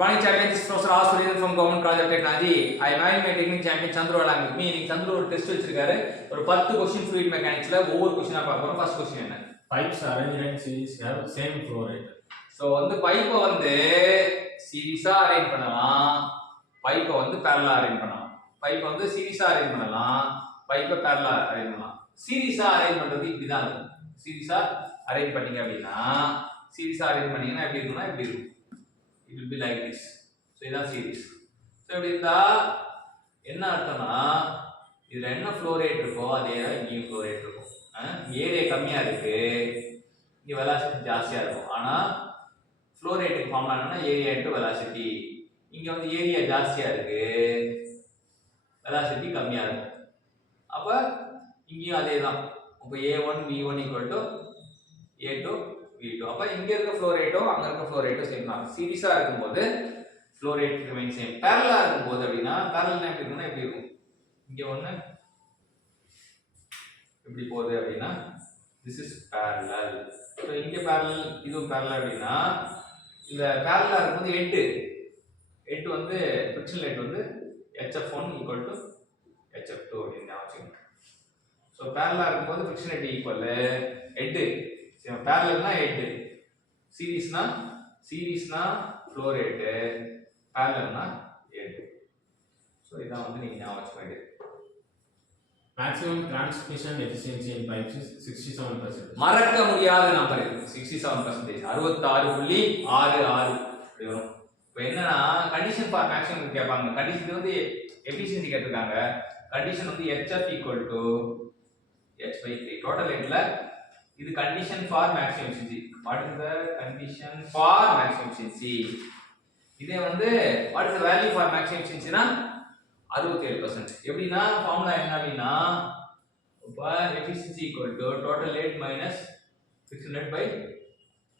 Morning champion, this is Professor Aswari from Government College of Technology. I am my technical champion Chandru along with me. இன்னைக்கு சந்துரு ஒரு test வச்சிருக்காரு. ஒரு 10 question fluid mechanicsல ஒவ்வொரு क्वेश्चना பார்க்க போறோம். First question என்ன? Pipes arranged in series have same flow rate. So வந்து பைப்பை வந்து சீரிஸா அரேஞ்ச் பண்ணலாம். பைப்பை வந்து parallel அரேஞ்ச் பண்ணலாம். பைப்பை வந்து சீரிஸா அரேஞ்ச் பண்ணலாம். பைப்பை parallel அரேஞ்ச் பண்ணலாம். சீரிஸா அரேஞ்ச் பண்றது இப்படி தான் இருக்கும். சீரிஸா அரேஞ்ச் பண்ணீங்க அப்படினா சீரிஸா அரேஞ்ச் பண்ணீங்கன்னா எப்படி இருக்கும்னா இப்படி இருக்கும். It will be like this. So இதான் சீரிஸ். ஸோ இப்படி இருந்தா என்ன அர்த்தம்னா இதுல என்ன ஃப்ளோ ரேட் இருக்கோ அதே தான் இங்கேயும் ஃப்ளோ ரேட் இருக்கும். ஏரியா கம்மியா இருக்கு, இங்க வெலாசிட்டி ஜாஸ்தியா இருக்கும். ஆனா ஃப்ளோ ரேட்டுக்கு ஃபார்முலா என்னன்னா ஏரியா இன்டு வெலாசிட்டி. இங்க வந்து ஏரியா ஜாஸ்தியா இருக்கு, வெலாசிட்டி கம்மியா இருக்கும். அப்ப இங்கேயும் அதே தான். அப்ப A1 V1 A2 V2. அப்ப இங்க இருக்க ஃப்ளோ ரேட்டோ அங்க இருக்க ஃப்ளோ ரேட்டோ சேம் தான். சீரிஸா இருக்கும்போது flow rate remain same. parallel இருக்கும்போது அப்படினா parallel எப்படி இருக்கும்னா எப்படி இருக்கும்? இங்க ஒண்ணு இப்படி போகுது அப்படினா this is parallel. சோ இங்க parallel இதுவும் parallel அப்படினா இந்த parallel இருக்கும்போது ஹெட் வந்து ஃபிரிக்ஷன் ரேட் வந்து hf1 hf2 அப்படினு ஞாபகம். சோ parallel இருக்கும்போது ஃபிரிக்ஷன் ரேட் ஈக்குவல் ஹெட். parallelனா ஹெட், சீரிஸ்னா ஃப்ளோ ரேட், parallelனா ஹெட். சோ இதான் வந்து நீங்க ஞாபகம் வச்சுக்க வேண்டியது. Maximum transmission efficiency in pipes is 67%. மறக்க முடியாத நம்பர் இது 67%. 66.66 அப்படி வரும். இப்போ என்னன்னா கண்டிஷன் ஃபார் மேக்ஸிமம் கேட்பாங்க. கண்டிஷன் வந்து எஃபிஷியன்சி கேட்டிருக்காங்க. கண்டிஷன் வந்து HF h/3. டோட்டல் ரேட்ல இது condition for maximum efficiency. What is the condition for maximum efficiency? இதே வந்து what is the value for maximum efficiency னா 67%. எப்படினா ஃபார்முலா என்ன அப்படினா efficiency total rate minus fixed rate by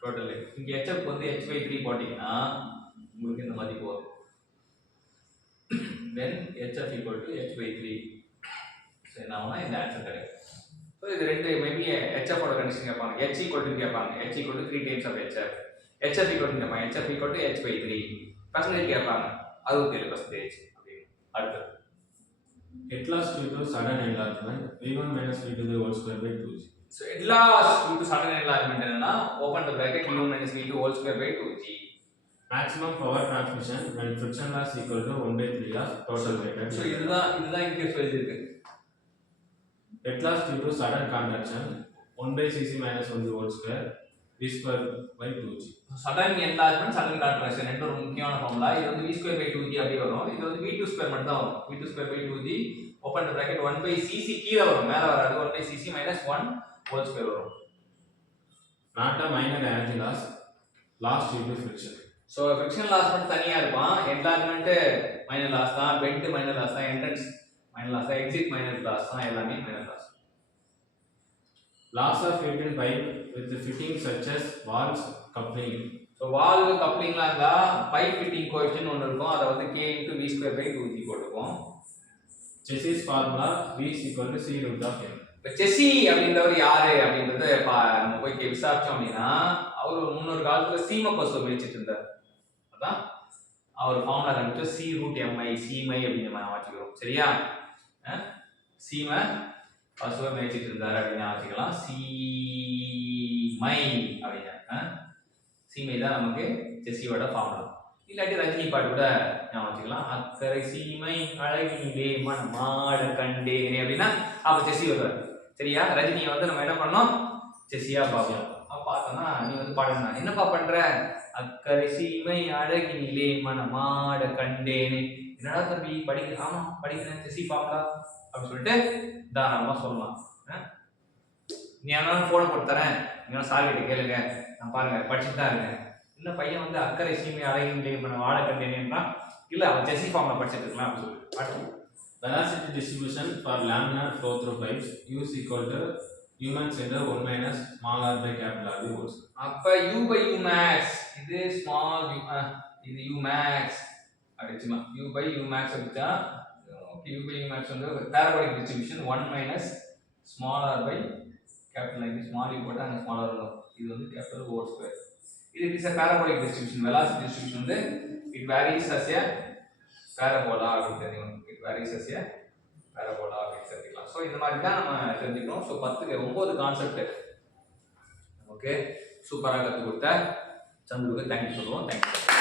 total rate. இங்க HF வந்து h/3 போட்டீங்கன்னா உங்களுக்கு இந்த மதிப்பு வரும். then HF h/3. சோ நாம இந்த ஆன்சர் கிடைக்கும். So இது ரெண்டு மேபி HF ஓட கண்டிஷன் கேட்பாங்க. H கேட்பாங்க. H 3 times of HF. HF கேட்பாங்க. HF h/3. பர்சன்டேஜ் கேட்பாங்க. 67% அப்படி. அடுத்து At last due to sudden enlargement v1 minus v2 to the whole square by 2g. So at last due to sudden enlargement என்னன்னா open the bracket v1 minus v2 whole square by 2g. Maximum power transmission when friction loss equal to 1/3 of total weight. So இதுதான் இங்க சொல்லிருக்கு. At last due to sudden conduction 1/cc minus 1 the whole square v square by 2g. Sudden enlargement sudden contraction ரெண்டு ஒரு முக்கியமான formula. இது வந்து v square by 2g அப்படி வரும். இது வந்து v2 square மட்டும் தான் வரும். v2 square by 2g open the bracket 1/cc கீழ வரும், மேல வராது. 1/cc minus 1 whole square வரும். Not a minor energy loss due to friction. So friction loss மட்டும் தனியா இருக்கும். enlargement minor loss தான், bend minor loss தான், entrance minor loss தான், exit minor loss தான், எல்லாமே minor loss. Loss of weight in pipe with the fitting such as valves coupling. So valve coupling-ல இருந்தா pipe fitting coefficient ஒன்னு இருக்கும். அத வந்து k into v square by 2g போட்டுப்போம். Chassis formula v is equal to c root of m. இப்ப செசி அப்படின்றவர் யாரு அப்படின்றத நம்ம போய் விசாரிச்சோம் அப்படின்னா அவர் முன்னொரு காலத்துல சீம பசு மேய்ச்சிட்டு இருந்தார். அதான் அவர் ஃபார்முலா கண்டுபிடிச்ச c root mi சீமை அப்படின்னு நம்ம வச்சுக்கிறோம். சரியா? சீம பசுவை மேய்ச்சிட்டு இருந்தார் அப்படின்னு வச்சுக்கலாம். சீமை அப்படின்னா சீமை தான் நமக்கு செசியோட ஃபார்முலா. இல்லாட்டி ரஜினி பாட்டு கூட ஞாபகம் வச்சுக்கலாம். அக்கறை சீமை அழகிலே மனமாட கண்டேனே அப்படின்னா அப்ப செசி வருவார். சரியா? ரஜினியை வந்து நம்ம என்ன பண்ணோம், செசியா பார்ப்போம். அப்ப பார்த்தோம்னா நீ வந்து பாடுனா என்னப்பா பண்ற, அக்கறை சீமை அழகினிலே மனமாட கண்டேனே. என்னடா தம்பி படிக்க, ஆமா படிக்கிறேன், செசி ஃபார்முலா அப்படின்னு சொல்லிட்டு தாராளமா சொல்லலாம். நீ என்னாலும் போன போட்டு தரேன், நீங்க சார் கிட்ட கேளுங்க, நான் பாருங்க படிச்சுட்டு தான் இருக்கேன். என்ன பையன் வந்து அக்கறை சீமை அழகினிலே வாழ கண்டேனேன்னா இல்ல அவன் செசி ஃபார்முலா படிச்சுட்டு இருக்கலாம் அப்படின்னு சொல்லி. Velocity distribution for laminar flow through pipes u is equal to u max into 1 minus small r by capital R the whole square. அப்ப u by u max இது small u, இது u max அப்படிச்சுமா u by u max அப்படிச்சா okay, u by u max வந்து parabolic distribution 1 minus small r by capital R. small u போட்டா அங்க small r வரும். இது வந்து capital whole square. It is a parabolic distribution. Velocity distribution வந்து it varies as a parabola அப்படின்னு தெரிஞ்சுக்கணும். It varies as a parabola அப்படின்னு தெரிஞ்சுக்கலாம். ஸோ இந்த மாதிரி தான் நம்ம தெரிஞ்சுக்கணும். ஸோ 9 கான்செப்ட் ஓகே சூப்பராக கற்றுக் கொடுத்த சந்துருக்கு தேங்க்யூ சொல்லுவோம். தேங்க்யூ.